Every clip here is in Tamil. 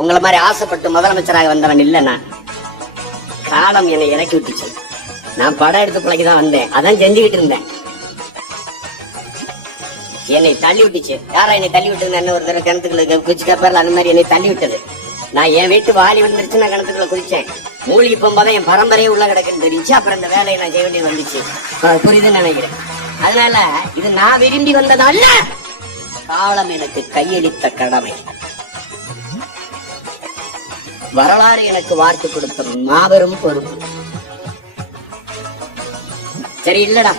உங்களை மாதிரி ஆசைப்பட்டு முதலமைச்சராக வந்தவன் இல்ல. நான் காலம் என்னை இறக்கி விட்டுச்சு. நான் படம் எடுத்து பிள்ளைக்குதான் வந்தேன். அதான் செஞ்சுக்கிட்டு இருந்தேன். என்னை தள்ளி விட்டுச்சு. யாரா என்னை தள்ளி விட்டுங்க? ஒரு தடவை கிணத்துக்குள்ள குச்சி கப்பரில் அந்த மாதிரி என்னை தள்ளி விட்டது. நான் என் வீட்டு வாலி வந்துருச்சு. நான் கிணத்துக்குள்ள குதிச்சேன். மூழ்கி போகும்போது என் பரம்பரையே உள்ள கிடக்குன்னு தெரிஞ்சு அப்புறம் இந்த வேலையை நான் செய்ய வேண்டியது வந்துச்சு. புரியுதுன்னு நினைக்கிறேன். அதனால இது நான் விரும்பி வந்ததல்ல, காலம் எனக்கு கையளித்த கடமை. வரலாறு எனக்கு வார்த்தை கொடுத்த மாபெரும் பொறுப்பு. சரி இல்லடா,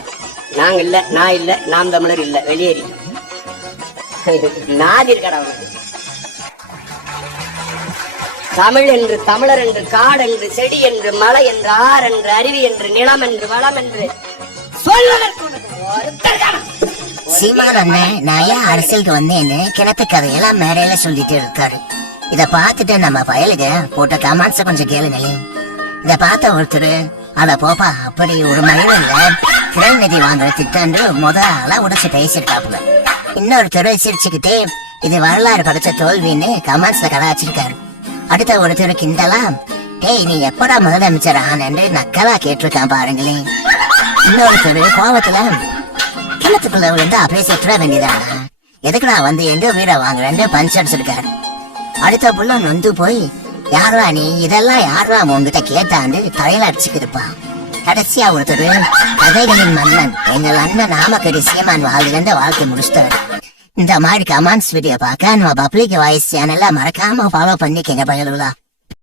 நாங்க இல்ல, நான் இல்ல, நாம் தமிழர் இல்ல, வெளியேறி நாதி இருக்கடா. தமிழ் என்று, தமிழர் என்று, காடு என்று, செடி என்று, மலை என்று, ஆறு என்று, அருவி என்று, நிலம் என்று, வளம் என்று சீமான் அண்ணன் நான் ஏன் அரசியலுக்கு வந்தேன்னு கிணத்து கதையெல்லாம் மேடையில சொல்லிட்டு இருக்காரு. இத பாத்துட்டு நம்ம பயலுக்கு போட்ட கமெண்ட்ஸ கொஞ்சம் கேளுங்களேன். இத பார்த்த ஒருத்தர், அத போப்பா அப்படி ஒரு மனிதன்ல திறன் நிதி வாங்குற திட்டன்று முதல்ல உடைச்சு பேசிருக்காப்புல. இன்னொருத்தர் சிரிச்சுக்கிட்டே இது வரலாறு படிச்ச தோல்வின்னு கமெண்ட்ஸ்ல கலாச்சிருக்காரு. அடுத்த ஒருத்தர் கிண்டலாம், டேய் நீ எப்படா முதலமைச்சர் ஆனன்னு நக்கலா கேட்டிருக்கான் பாருங்களேன். இன்னொருத்தர் கோவத்துல கிணத்துக்குள்ள விழுந்து அப்படியே செத்துற வேண்டியதானா, எதுக்குடா வந்து எங்க வீர வாங்குறேன்னு பஞ்ச் அடிச்சிருக்காரு. அடுத்த புள்ள நொந்து போய் யாரா நீ, இதெல்லாம் யாரா உங்ககிட்ட கேட்டாண்டு தலையில அடிச்சுக்கிருப்பான். கடைசியா ஒருத்தர் கதைகளின் மன்னன் எங்கள் அண்ணன் நாமக்கடி சீமான் வாழ்ந்து வாழ்க்கை முடிச்சிட்டாரு. இந்த மாதிரி கமெண்ட்ஸ் வீடியோ பார்க்க நம்ம பப்ளிக் வாய்ஸ் சேனல்ல மறக்காம ஃபாலோ பண்ணிக்கங்க பயலுங்களா.